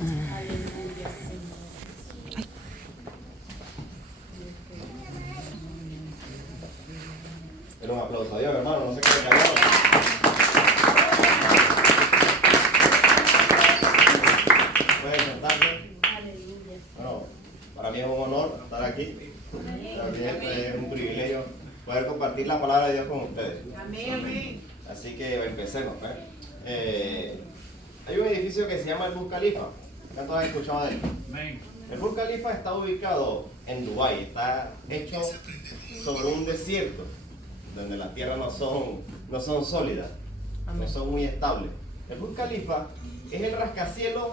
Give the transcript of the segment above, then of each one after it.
Aleluya, Señor. Pero un aplauso a Dios, hermano, no se quede callado. Pueden sentarse. Aleluya. Bueno, para mí es un honor estar aquí. También es un privilegio poder compartir la palabra de Dios con ustedes. Amén, amén. Así que empecemos. Hay un edificio que se llama el Burj Khalifa. ¿Cuántos han escuchado de él? El Burj Khalifa está ubicado en Dubái. Está hecho sobre un desierto donde las tierras no son sólidas, no son muy estables. El Burj Khalifa es el rascacielos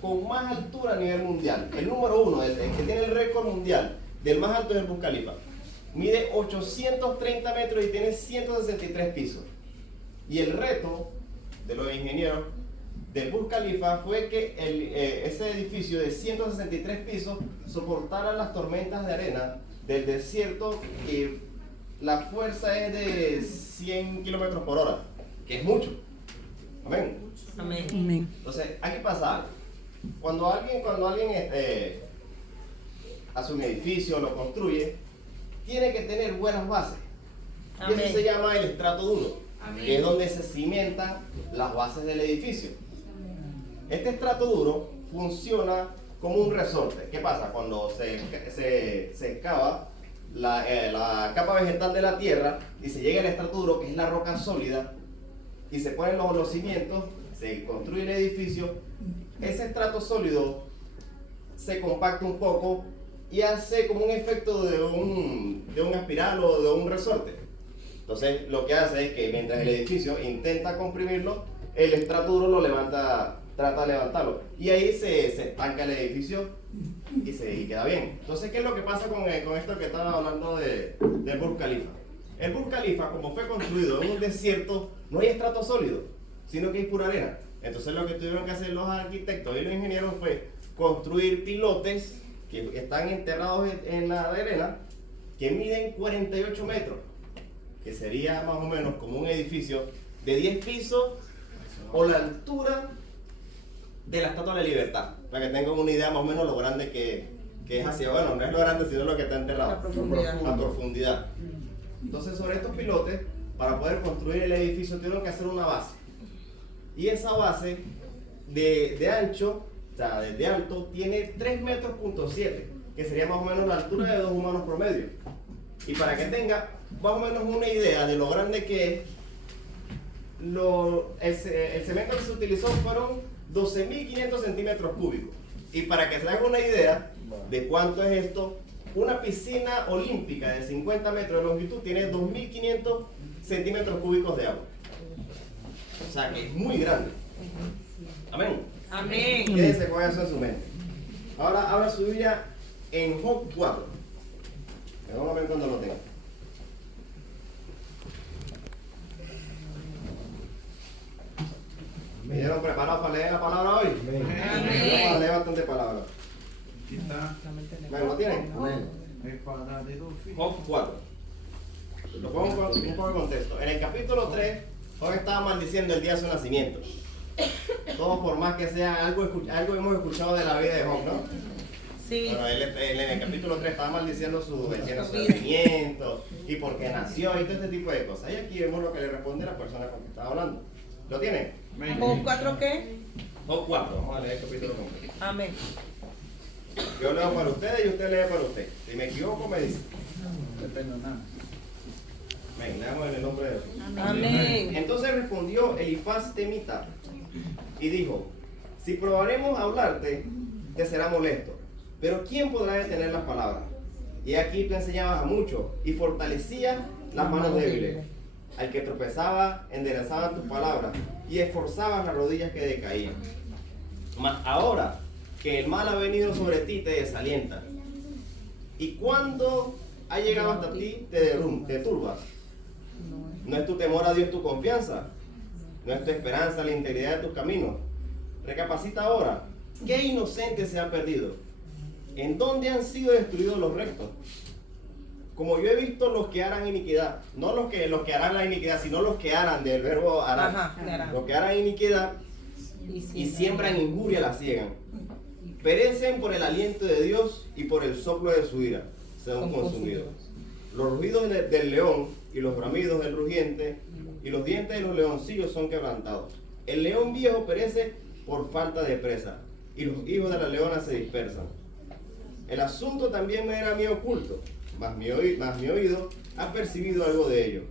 con más altura a nivel mundial. El número uno, el que tiene el récord mundial del más alto es el Burj Khalifa. Mide 830 metros y tiene 163 pisos. Y el reto de los ingenieros del Burj Khalifa fue que ese edificio de 163 pisos soportara las tormentas de arena del desierto, que la fuerza es de 100 kilómetros por hora, que es mucho. Amén. Amén. Amén. Entonces, aquí pasa algo. Cuando alguien hace un edificio, lo construye, tiene que tener buenas bases. Y Amén. eso se llama el estrato duro, Amén. que es donde se cimentan las bases del edificio. Este estrato duro funciona como un resorte. ¿Qué pasa? Cuando se excava la capa vegetal de la tierra y se llega al estrato duro, que es la roca sólida, y se ponen los cimientos, se construye el edificio, ese estrato sólido se compacta un poco y hace como un efecto de una espiral o de un resorte. Entonces lo que hace es que mientras el edificio intenta comprimirlo, el estrato duro lo levanta, trata de levantarlo, y ahí se estanca el edificio y queda bien. Entonces, ¿qué es lo que pasa con esto que estaba hablando del Burj Khalifa? El Burj Khalifa, como fue construido en un desierto, no hay estrato sólido, sino que hay pura arena. Entonces lo que tuvieron que hacer los arquitectos y los ingenieros fue construir pilotes que están enterrados en la arena, que miden 48 metros, que sería más o menos como un edificio de 10 pisos o la altura de la Estatua de la Libertad, para que tengan una idea más o menos lo grande que es hacia, bueno, no es lo grande, sino lo que está enterrado, La profundidad. a profundidad. Entonces, sobre estos pilotes, para poder construir el edificio, tuvieron que hacer una base. Y esa base de ancho, o sea, de alto, tiene 3,7 metros, que sería más o menos la altura de 2 humanos promedio. Y para que tenga más o menos una idea de lo grande que es, el cemento que se utilizó fueron 12.500 centímetros cúbicos. Y para que se hagan una idea de cuánto es esto, una piscina olímpica de 50 metros de longitud tiene 2.500 centímetros cúbicos de agua. O sea que es muy grande. Amén. Amén. Quédense con eso en su mente. Ahora abra su Biblia en Job 4. Vamos a ver cuando lo tenga. ¿Me dieron preparados para leer la palabra hoy? Amén. Vamos a leer bastante palabra. Aquí está. ¿Lo tienen? Es para de dos filas. Job 4. Lo pongo un poco de contexto. En el capítulo 3, Job estaba maldiciendo el día de su nacimiento. Todos, por más que sea, algo hemos escuchado de la vida de Job, ¿no? Sí. Bueno, él en el capítulo 3 estaba maldiciendo el día de su nacimiento y por qué nació y todo este tipo de cosas. Y aquí vemos lo que le responde la persona con que estaba hablando. ¿Lo tienen? ¿Job 4 qué? Job 4, vamos a leer el capítulo completo. Amén. Yo leo para ustedes y usted lee para usted. Si me equivoco, me dice. No depende de nada. Ven, leamos en el nombre de Dios. Amén. Entonces respondió Elifaz temita y dijo: si probaremos a hablarte, te será molesto, pero ¿quién podrá detener las palabras? Y aquí tú enseñabas a muchos y fortalecías las manos débiles. Al que tropezaba, enderezaban tus palabras y esforzabas las rodillas que decaían. Mas ahora que el mal ha venido sobre ti, te desalienta. Y cuando ha llegado hasta ti, te turbas. ¿No es tu temor a Dios tu confianza? ¿No es tu esperanza la integridad de tus caminos? Recapacita ahora. ¿Qué inocentes se han perdido? ¿En dónde han sido destruidos los rectos? Como yo he visto los que harán iniquidad, no los que harán la iniquidad, sino los que harán, del verbo harán. Ajá, harán. Los que harán iniquidad y siembran injuria la ciegan. Perecen por el aliento de Dios y por el soplo de su ira, serán consumidos. Los rugidos del león y los bramidos del rugiente y los dientes de los leoncillos son quebrantados. El león viejo perece por falta de presa y los hijos de la leona se dispersan. El asunto también me era a mí oculto, mas mi oído ha percibido algo de ello.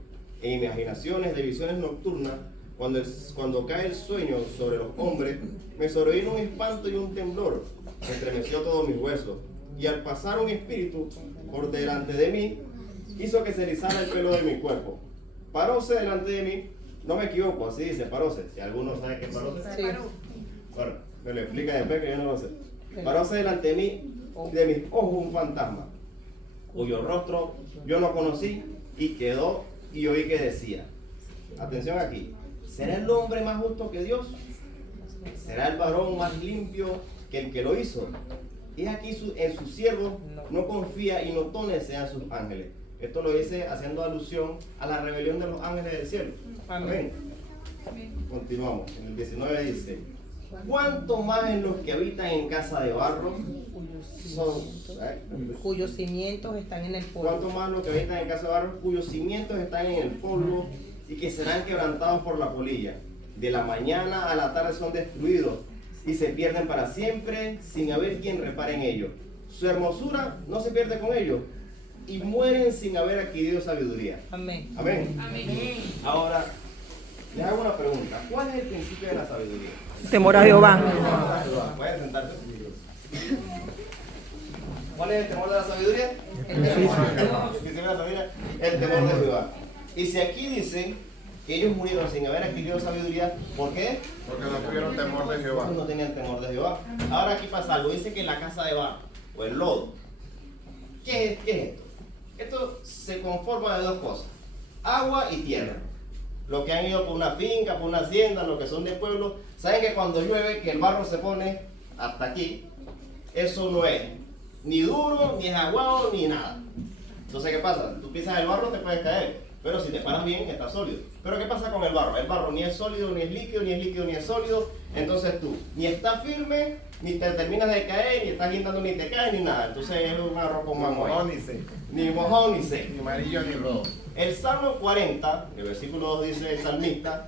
En imaginaciones de visiones nocturnas, cuando cae el sueño sobre los hombres, me sobrevino un espanto y un temblor, me estremeció todos mis huesos, y al pasar un espíritu por delante de mí, hizo que se erizara el pelo de mi cuerpo. Paróse delante de mí, no me equivoco, así dice, paróse. Si alguno sabe qué es paróse, Sí. bueno, me lo explica después que yo no lo sé. Paróse delante de mí, de mis ojos un fantasma, cuyo rostro yo no conocí, y quedó y oí que decía, atención aquí, ¿será el hombre más justo que Dios? ¿Será el varón más limpio que el que lo hizo? Y aquí en sus siervos no confía y notones sean sus ángeles. Esto lo dice haciendo alusión a la rebelión de los ángeles del cielo. Amén. Continuamos. En el 19 dice, ¿cuánto más en los que habitan en casa de barro Cuyos cimientos están en el polvo. ¿Cuánto más los que habitan en casa de barro cuyos cimientos están en el polvo y que serán quebrantados por la polilla? De la mañana a la tarde son destruidos y se pierden para siempre sin haber quien repare en ellos. Su hermosura no se pierde con ellos y mueren sin haber adquirido sabiduría. Amén. Amén. Amén. Ahora, les hago una pregunta. ¿Cuál es el principio de la sabiduría? Temor a Jehová. ¿Pueden sentarse? ¿Cuál es el temor de la sabiduría? El temor de Jehová. Y si aquí dice que ellos murieron sin haber adquirido sabiduría, ¿por qué? Porque no tuvieron temor de Jehová. No tenían temor de Jehová. Ahora aquí pasa algo. Dice que la casa de barro o el lodo. ¿Qué es esto? Esto se conforma de dos cosas: agua y tierra. Los que han ido por una finca, por una hacienda, los que son de pueblo, saben que cuando llueve, que el barro se pone hasta aquí, eso no es ni duro, ni es aguado, ni nada. Entonces, ¿qué pasa? Tú pisas el barro, te puedes caer, pero si te paras bien, está sólido. Pero ¿qué pasa con el barro? El barro ni es sólido, ni es líquido, ni es líquido, ni es sólido. Entonces tú ni estás firme, ni te terminas de caer, ni estás guindando, ni te caes, ni nada. Entonces es un barro con mango ahí. Mojón ni seco. Ni mojón ni seco. Ni amarillo ni rojo. El Salmo 40, el versículo 2 dice el salmista,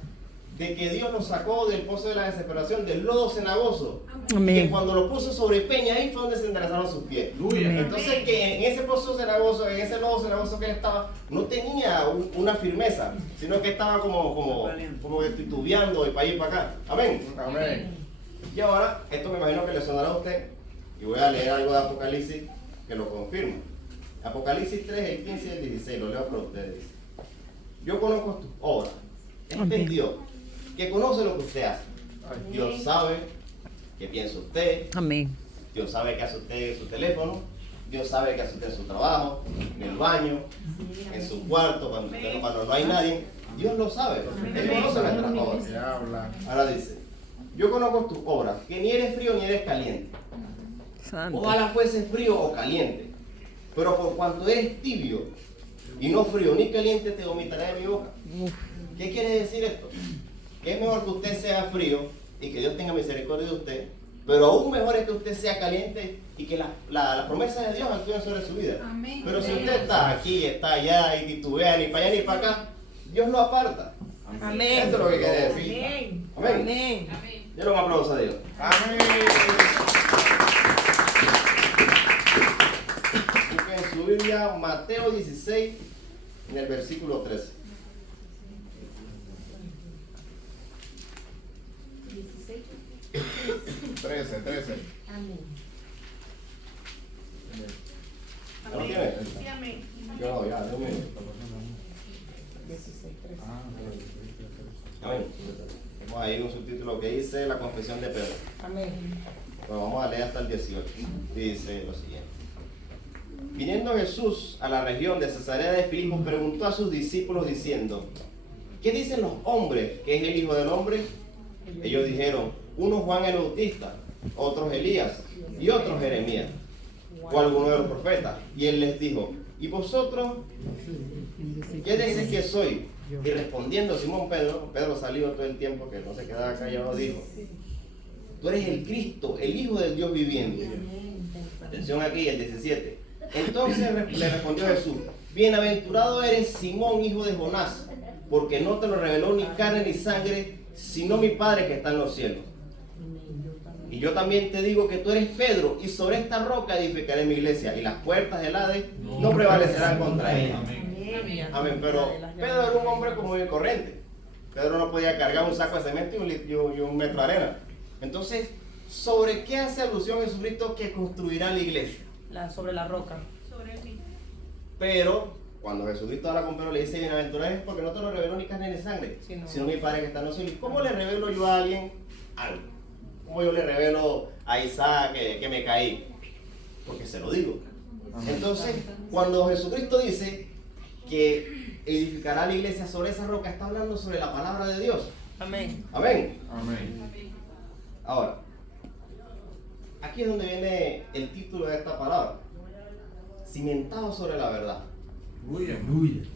de que Dios nos sacó del pozo de la desesperación, del lodo cenagoso. Amén. Y que cuando lo puso sobre peña, ahí fue donde se enderezaron sus pies. Entonces que en ese pozo cenagoso, en ese lodo cenagoso que él estaba, no tenía una firmeza, sino que estaba como titubeando de para allá y para acá. Amén. Amén. Y ahora, esto me imagino que le sonará a usted, y voy a leer algo de Apocalipsis que lo confirma. Apocalipsis 3, el 15 y el 16, lo leo para ustedes. Yo conozco tus obras. Este es Dios, que conoce lo que usted hace. Dios sabe qué piensa usted. Amén. Dios sabe qué hace usted en su teléfono. Dios sabe qué hace usted en su trabajo, en el baño, en su cuarto, cuando no hay nadie. Dios lo sabe. Él conoce nuestras obras. Que habla. Ahora dice, yo conozco tus obras, que ni eres frío ni eres caliente. Ojalá fuese frío o caliente. Pero por cuanto eres tibio y no frío ni caliente, te vomitaré de mi boca. ¿Qué quiere decir esto? Que es mejor que usted sea frío y que Dios tenga misericordia de usted, pero aún mejor es que usted sea caliente y que las promesas de Dios actúen sobre su vida. Amén. Pero si usted está aquí, está allá y titubea ni para allá ni para acá, Dios lo aparta. Amén. Esto es lo que quiere decir. Amén. Amén. Amén. Amén. Denle un aplauso a Dios. Amén. Busquen en su Biblia Mateo 16, en el versículo 13. 16. 13. Amén. ¿Ya lo tiene? Sí, amén. Yo ya, Dios mío. Amén. Vamos a ir a un subtítulo que dice la confesión de Pedro. Amén. Bueno, vamos a leer hasta el 18. Dice lo siguiente. Viniendo Jesús a la región de Cesarea de Filipo, preguntó a sus discípulos diciendo, ¿qué dicen los hombres que es el Hijo del Hombre? Ellos dijeron, unos Juan el Bautista, otros Elías y otros Jeremías o alguno de los profetas. Y él les dijo, ¿y vosotros qué decís que soy? Y respondiendo Simón Pedro salió todo el tiempo que no se quedaba callado, dijo, tú eres el Cristo, el Hijo del Dios viviente. Atención aquí, el 17. Entonces le respondió Jesús, bienaventurado eres Simón, hijo de Jonás, porque no te lo reveló ni carne ni sangre, sino mi Padre que está en los cielos. Y yo también te digo que tú eres Pedro, y sobre esta roca edificaré mi iglesia, y las puertas del Hades no prevalecerán contra ella. Amén. Pero Pedro era un hombre común y corriente. Pedro no podía cargar un saco de cemento y un metro de arena. Entonces, ¿sobre qué hace alusión Jesucristo que construirá la iglesia? Sobre la roca. Sobre mí. Pero cuando Jesucristo habla con Pedro le dice bienaventurado es porque no te lo reveló ni carne ni sangre, sino mi Padre que está en los cielos. ¿Cómo le revelo yo a alguien algo? ¿Cómo yo le revelo a Isaac que me caí? Porque se lo digo. Entonces, cuando Jesucristo dice que edificará la iglesia sobre esa roca, está hablando sobre la palabra de Dios. Amén. Amén. Amén. Ahora, aquí es donde viene el título de esta palabra. Cimentado sobre la verdad. Aleluya.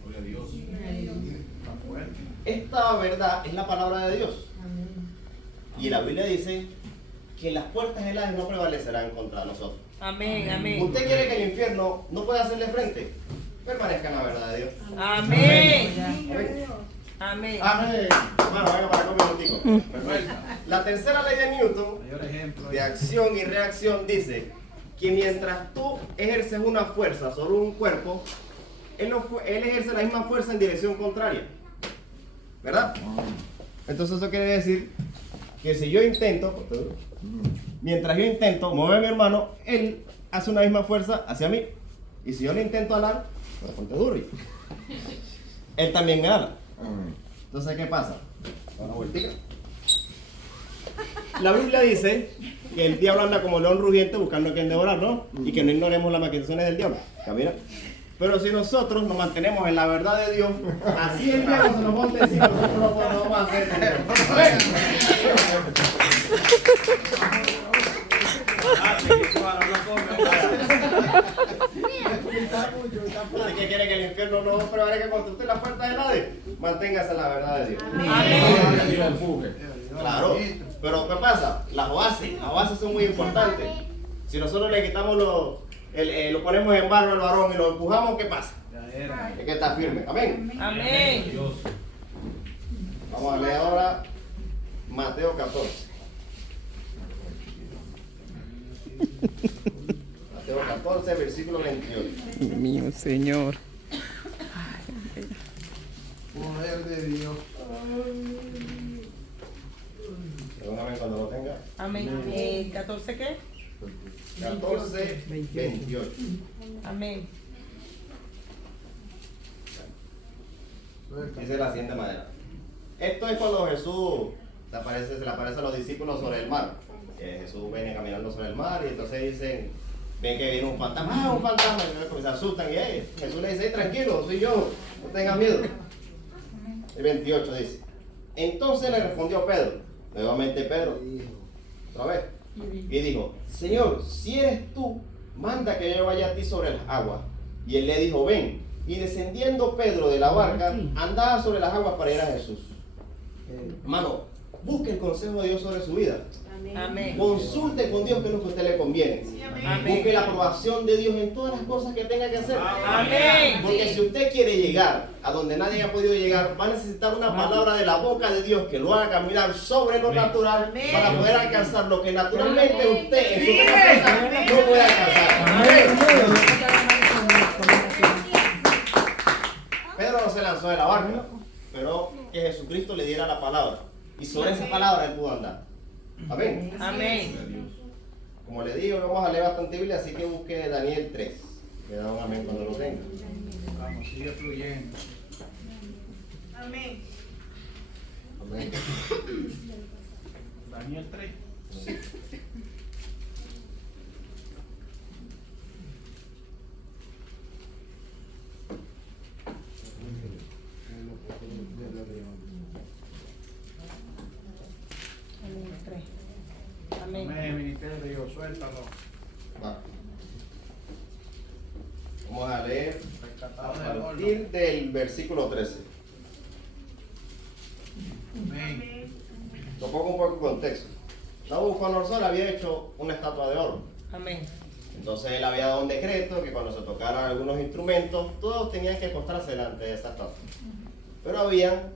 Gloria a Dios. Está fuerte. Esta verdad es la palabra de Dios. Y la Biblia dice que las puertas del Hades no prevalecerán contra nosotros. Amén, amén. ¿Usted quiere que el infierno no pueda hacerle frente? Permanezca en la verdad de Dios. Amén. Amén. Amén. Amén. Hermano, venga para acá un minutico. La tercera ley de Newton, Mayor ejemplo. de acción y reacción, dice que mientras tú ejerces una fuerza sobre un cuerpo, él ejerce la misma fuerza en dirección contraria. ¿Verdad? Entonces eso quiere decir que si yo intento, mientras yo intento mover a mi hermano, él hace una misma fuerza hacia mí. Y si yo le intento alar, pues ponte duro. Él también me ala. Entonces, ¿qué pasa? Una vueltica. La Biblia dice que el diablo anda como león rugiente buscando a quien devorar, ¿no? Y que no ignoremos las maquinaciones del diablo. Camina. Pero si nosotros nos mantenemos en la verdad de Dios, así el diablo se nos monte encima, nosotros no podemos hacer. ¿Usted qué quiere que el infierno no prevalezca contra usted las puertas del Hades? Manténgase en la verdad de Dios. Amén. Claro, pero ¿qué pasa? Las bases son muy importantes. Si nosotros le quitamos lo ponemos en barro al varón y lo empujamos, ¿qué pasa? Es que está firme. Amén. Amén. Vamos a leer ahora Mateo 14. Mateo 14, versículo 28. Dios mío, Señor. Poder de Dios. Perdóname cuando lo tenga. Amén. ¿14 qué? 14, 28. Amén. Dice de la siguiente manera. Esto es cuando Jesús se le aparece a los discípulos sobre el mar. Jesús viene caminando sobre el mar y entonces ven que viene un fantasma. Un fantasma. Y se asustan y Jesús le dice, tranquilo, soy yo, no tengan miedo. El 28 dice. Entonces le respondió Pedro, nuevamente Pedro, otra vez, y dijo, Señor, si eres tú, manda que yo vaya a ti sobre las aguas. Y él le dijo, ven. Y descendiendo Pedro de la barca, andaba sobre las aguas para ir a Jesús. Hermano, busque el consejo de Dios sobre su vida. Amén. Consulte con Dios qué es lo que a usted le conviene. Amén. Busque la aprobación de Dios en todas las cosas que tenga que hacer. Amén. Porque si usted quiere llegar a donde nadie ha podido llegar, va a necesitar una palabra de la boca de Dios que lo haga caminar sobre lo natural para poder alcanzar lo que naturalmente usted en su cabeza no puede alcanzar. Amén. Pedro no se lanzó de la barca, pero que Jesucristo le diera la palabra. Y sobre esa palabra él pudo andar. Amén. Amén. Como le digo, vamos a leer bastante Biblia, así que busque Daniel 3. Le da un amén cuando lo tenga. Vamos, sigue fluyendo. Amén. Amén. Daniel 3. Amén. Amén, ministerio, suéltalo. Va. Vamos a leer a Rescatado del horno. partir del versículo 13. Amén. Lo pongo un poco en contexto. Nabucodonosor había hecho una estatua de oro. Amén. Entonces él había dado un decreto que cuando se tocaran algunos instrumentos, todos tenían que postrarse delante de esa estatua. Pero había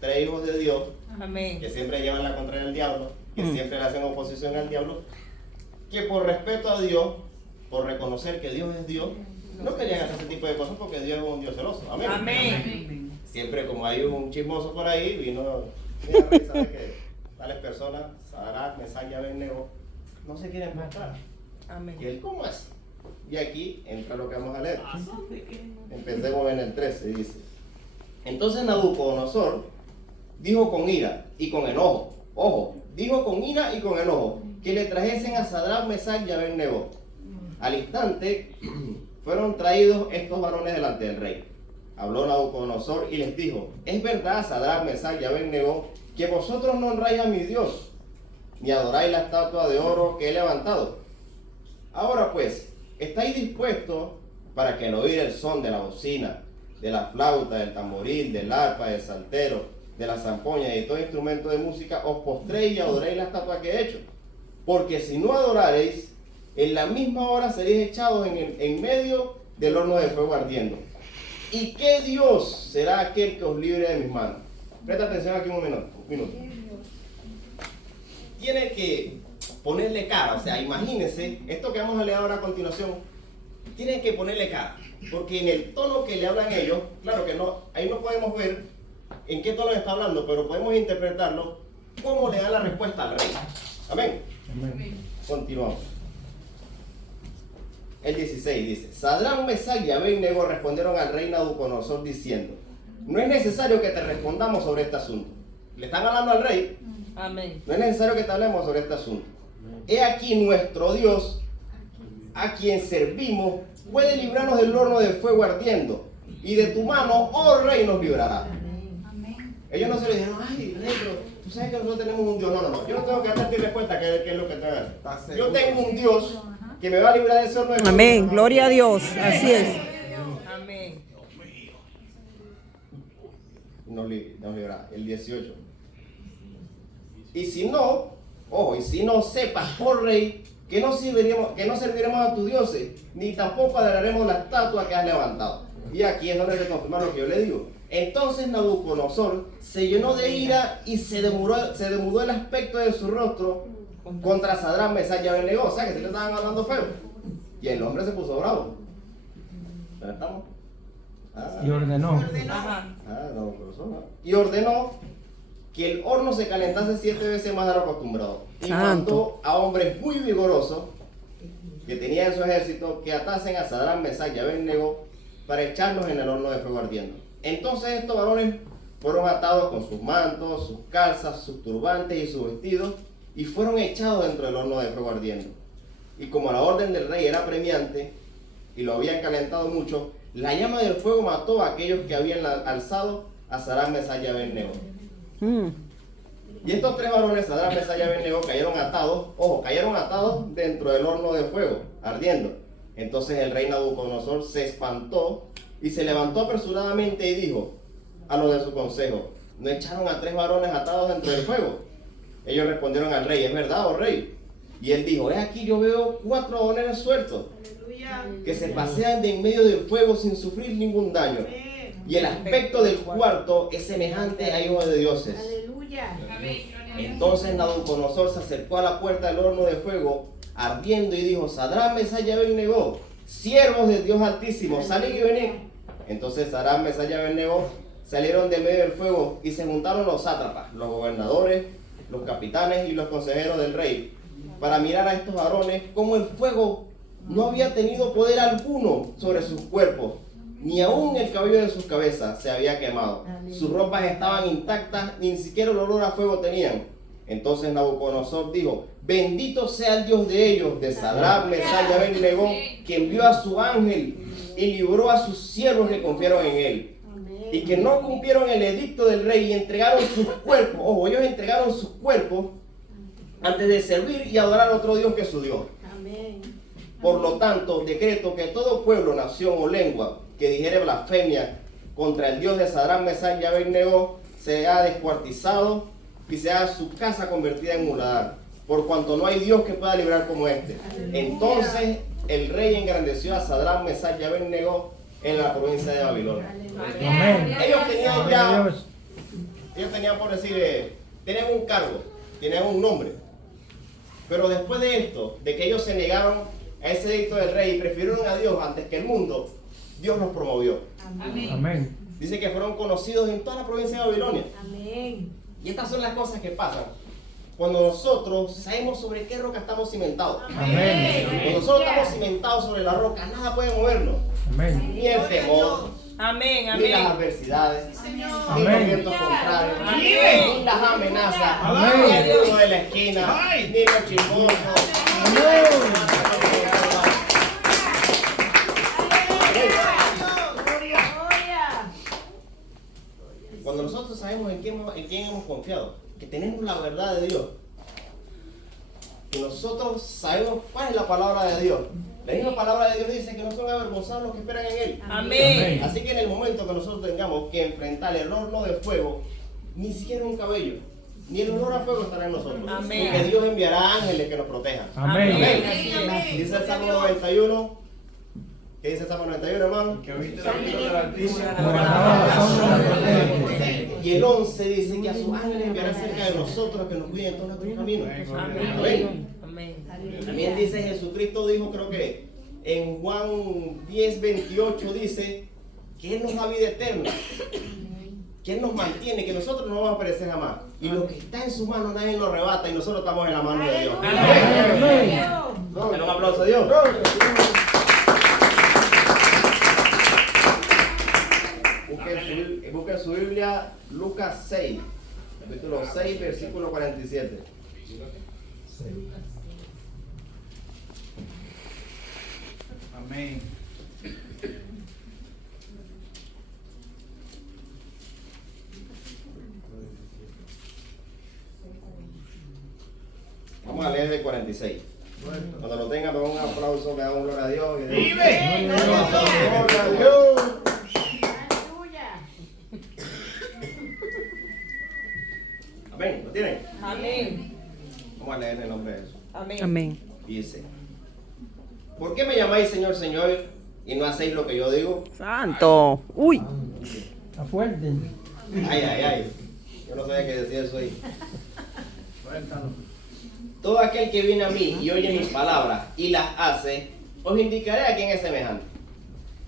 3 hijos de Dios Amén. que siempre llevan la contraria al diablo, que siempre le hacen oposición al diablo, que por respeto a Dios, por reconocer que Dios es Dios, no querían hacer ese tipo de cosas porque Dios es un Dios celoso. Amén. Amén. Siempre como hay un chismoso por ahí, vino, mira, rey, ¿sabes que tales personas, Sadrach, Mesach y Abednego, no se quieren mostrar? Amén. ¿Y él cómo es? Y aquí entra lo que vamos a leer. Empecemos en el 13, dice. Entonces Nabucodonosor dijo con ira y con enojo, ojo, dijo con ira y con enojo, que le trajesen a Sadrach, Mesach y Abednego. Al instante fueron traídos estos varones delante del rey. Habló Nabucodonosor y les dijo, es verdad, Sadrach, Mesach y Abednego, que vosotros no honráis a mi Dios, ni adoráis la estatua de oro que he levantado. Ahora pues, ¿estáis dispuestos para que al oír el son de la bocina, de la flauta, del tamboril, del arpa, del saltero, de la zampoña y de todo instrumento de música, os postréis y adoréis la estatua que he hecho? Porque si no adorareis, en la misma hora seréis echados en medio del horno de fuego ardiendo. ¿Y qué Dios será aquel que os libre de mis manos? Presta atención aquí un minuto. Tiene que ponerle cara, o sea, imagínense, esto que vamos a leer ahora a continuación, tiene que ponerle cara, porque en el tono que le hablan ellos, claro que no, ahí no podemos ver en qué tono está hablando, pero podemos interpretarlo, cómo le da la respuesta al rey. Amén. Continuamos. El 16 dice, Sadrach, Mesach y Abednego respondieron al rey Nabucodonosor diciendo, no es necesario que te respondamos sobre este asunto. Le están hablando al rey. Amén. No es necesario que te hablemos sobre este asunto. He aquí nuestro Dios, a quien servimos, puede librarnos del horno de fuego ardiendo, y de tu mano, oh rey, nos librará. Ellos no se le dijeron, ay, rey, pero tú sabes que nosotros tenemos un Dios. No. Yo no tengo que darte respuesta qué es lo que te hace. Yo tengo un Dios que me va a librar de ese horno de fuego. Amén. Gloria a Dios. Así es. Amén. Nos librará. El 18. Y si no, ojo, y si no sepas, por rey, que no serviremos a tus dioses, ni tampoco adoraremos la estatua que has levantado. Y aquí es donde se confirma lo que yo le digo. Entonces Nabucodonosor se llenó de ira y se demudó el aspecto de su rostro contra Sadrach, Mesach y Abednego. O sea que se le estaban hablando feo. Y el hombre se puso bravo. ¿Dónde estamos? Y ordenó. Ajá. Nabucodonosor, ¿no? Y ordenó que el horno se calentase 7 veces más de lo acostumbrado. Y mandó a hombres muy vigorosos que tenían en su ejército que atasen a Sadrach, Mesach y Abednego para echarlos en el horno de fuego ardiendo. Entonces estos varones fueron atados con sus mantos, sus calzas, sus turbantes y sus vestidos y fueron echados dentro del horno de fuego ardiendo. Y como la orden del rey era premiante y lo habían calentado mucho, la llama del fuego mató a aquellos que habían alzado a Sadrach, Mesach y Abednego. Y estos 3 varones, Sadrach, Mesach y Abednego, cayeron atados dentro del horno de fuego, ardiendo. Entonces el rey Nabucodonosor se espantó y se levantó apresuradamente y dijo a los de su consejo, ¿no echaron a 3 varones atados dentro del fuego? Ellos respondieron al rey, ¿es verdad, oh rey? Y él dijo, aquí yo veo 4 varones sueltos que se pasean de en medio del fuego sin sufrir ningún daño. Y el aspecto del cuarto es semejante a hijos de dioses. Entonces Nabucodonosor se acercó a la puerta del horno de fuego, ardiendo, y dijo, Sadrach, Mesach y Abednego, siervos del Dios Altísimo, salid y venid. Entonces Sadrach, Mesach y Abednego salieron de medio del fuego y se juntaron los sátrapas, los gobernadores, los capitanes y los consejeros del rey, para mirar a estos varones como el fuego no había tenido poder alguno sobre sus cuerpos, ni aún el cabello de sus cabezas se había quemado. Sus ropas estaban intactas, ni siquiera el olor a fuego tenían. Entonces Nabucodonosor dijo, bendito sea el Dios de ellos, de Sadrach, Mesach y Abednego, que envió a su ángel y libró a sus siervos que confiaron en él. Y que no cumplieron el edicto del rey y entregaron sus cuerpos. Ojo, ellos entregaron sus cuerpos antes de servir y adorar a otro Dios que su Dios. Por lo tanto, decreto que todo pueblo, nación o lengua que dijere blasfemia contra el Dios de Sadrach, Mesach y Abednego sea descuartizado y sea su casa convertida en muladar. por cuanto no hay Dios que pueda librar como este. Entonces el rey engrandeció a Sadrach, Mesach y Abednego en la provincia de Babilonia. Amén. Ellos tenían Gloria a ya, Dios. ellos tenían por decir, tenían un cargo, tenían un nombre. Pero después de esto, de que ellos se negaron a ese edicto del rey y prefirieron a Dios antes que el mundo, Dios los promovió. Amén. Dice que fueron conocidos en toda la provincia de Babilonia. Amén. Y estas son las cosas que pasan cuando nosotros sabemos sobre qué roca estamos cimentados. Amén. Cuando nosotros estamos cimentados sobre la roca, nada puede movernos. Amén. Ni el temor, Amén, ni las amén. adversidades, Señor. ni los Amén. vientos contrarios, Amén. ni las amenazas, Amén. ni el ruido de la esquina, ni los chismosos. Cuando nosotros sabemos en quién hemos confiado, que tenemos la verdad de Dios, que nosotros sabemos cuál es la palabra de Dios. La misma palabra de Dios dice que no son avergonzados los que esperan en Él. Amén. Así que en el momento que nosotros tengamos que enfrentar el horno de fuego, ni siquiera un cabello, ni el olor a fuego estará en nosotros. Amén. Porque Dios enviará ángeles que nos protejan. Amén. Amén. Amén. Amén. Dice el Salmo 91. ¿Qué dice el Salmo 91, hermano? Que viste la vida del Altísimo. Morará a la sombra del Potente. Y el 11 dice que a sus ángeles enviará cerca de nosotros que nos cuiden en todos nuestros caminos. Amén. Amén. También dice Jesucristo dijo, creo que en Juan 10:28 dice que Él nos da vida eterna, que Él nos mantiene, que nosotros no vamos a perecer jamás. Y lo que está en su mano nadie nos arrebata y nosotros estamos en la mano de Dios. Amén. Dale un aplauso a Dios. Busquen su Biblia, Lucas 6, capítulo 6, versículo 47. Amén. Vamos a leer el 46. Cuando lo tengan, pongan un aplauso, que hagan gloria a Dios. ¡Vive! ¡Gloria a Dios! Amén, ¿lo tienen? Amén. Vamos a leer en el nombre de Jesús. Amén. Amén. Dice: ¿por qué me llamáis Señor, Señor y no hacéis lo que yo digo? Santo. Uy. Está fuerte. Ay, ay, ay. Yo no sabía que decía eso ahí. Suéltalo. Todo aquel que viene a mí y oye mis palabras y las hace, os indicaré a quién es semejante.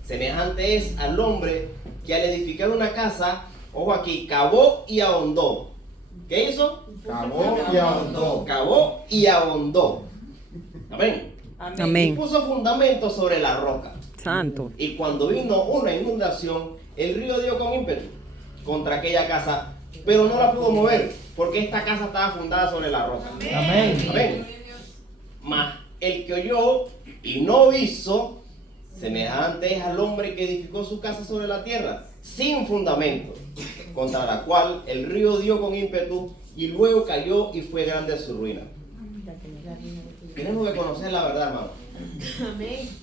Semejante es al hombre que al edificar una casa, ojo aquí, cavó y ahondó. ¿Qué hizo? Cavó y ahondó. Cavó y ahondó. Amén. Y Amén. puso fundamento sobre la roca. Santo. Y cuando vino una inundación, el río dio con ímpetu contra aquella casa, pero no la pudo mover, porque esta casa estaba fundada sobre la roca. Amén. Amén. Mas el que oyó y no hizo, semejante es al hombre que edificó su casa sobre la tierra, sin fundamento, contra la cual el río dio con ímpetu y luego cayó y fue grande su ruina. Tenemos que conocer la verdad, hermano.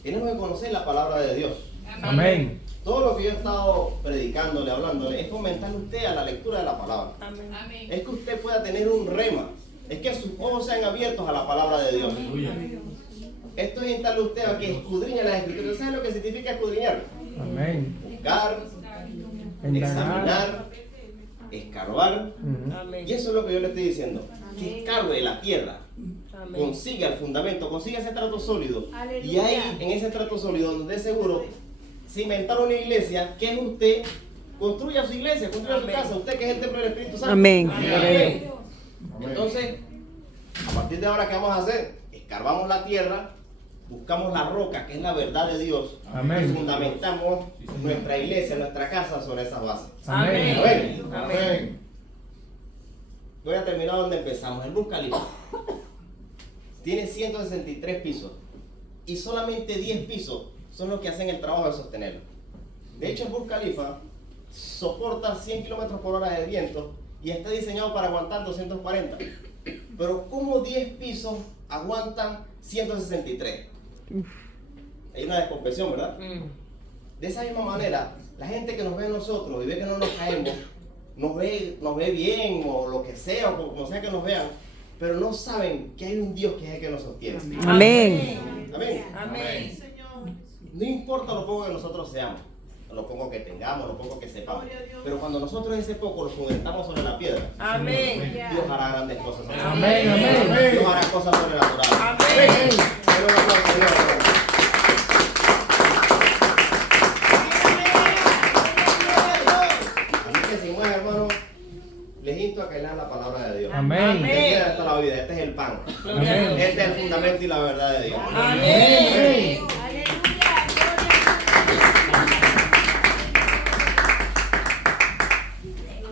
Tenemos que conocer la palabra de Dios. Amén. Todo lo que yo he estado predicándole, hablándole, es fomentarle usted a la lectura de la palabra. Amén. Es que usted pueda tener un rema. Es que sus ojos sean abiertos a la palabra de Dios. Esto es instarle usted a que escudriñe las escrituras. ¿Sabe lo que significa escudriñar? Amén. Buscar, examinar, escarbar. Ujú. Y eso es lo que yo le estoy diciendo. Que escarbe la tierra, Amén. consiga el fundamento, consiga ese trato sólido. Y Aleluya. ahí, en ese trato sólido, donde de seguro cimentar una iglesia, que es usted, construya su iglesia, construya su Amén. casa, usted que es el templo del Espíritu Santo. Amén. Amén. Entonces, a partir de ahora, ¿qué vamos a hacer? Escarbamos la tierra, buscamos la roca, que es la verdad de Dios, Amén. y fundamentamos nuestra iglesia, nuestra casa sobre esas bases. Amén. Amén. Amén. Voy a terminar donde empezamos. El Burj Khalifa tiene 163 pisos y solamente 10 pisos son los que hacen el trabajo de sostenerlo. De hecho, el Burj Khalifa soporta 100 kilómetros por hora de viento y está diseñado para aguantar 240. Pero ¿cómo 10 pisos aguantan 163? Hay una descompresión, ¿verdad? De esa misma manera, la gente que nos ve a nosotros y ve que no nos caemos, nos ve bien o lo que sea, o como sea que nos vean, pero no saben que hay un Dios que es el que nos sostiene. Amén. Amén. Amén. No importa lo poco que nosotros seamos, lo poco que tengamos, lo poco que sepamos, pero cuando nosotros ese poco lo fundamentamos sobre la piedra, Amén. Dios hará grandes cosas. Amén, amén. Dios hará cosas sobrenaturales. Amén. Pero no, Señor, hermano. Así que sin más, hermano, les insto a que lean la palabra de Dios. Amén. Este es la vida, este es el pan. Gloria a Dios. Este es el fundamento y la verdad de Dios. Amén.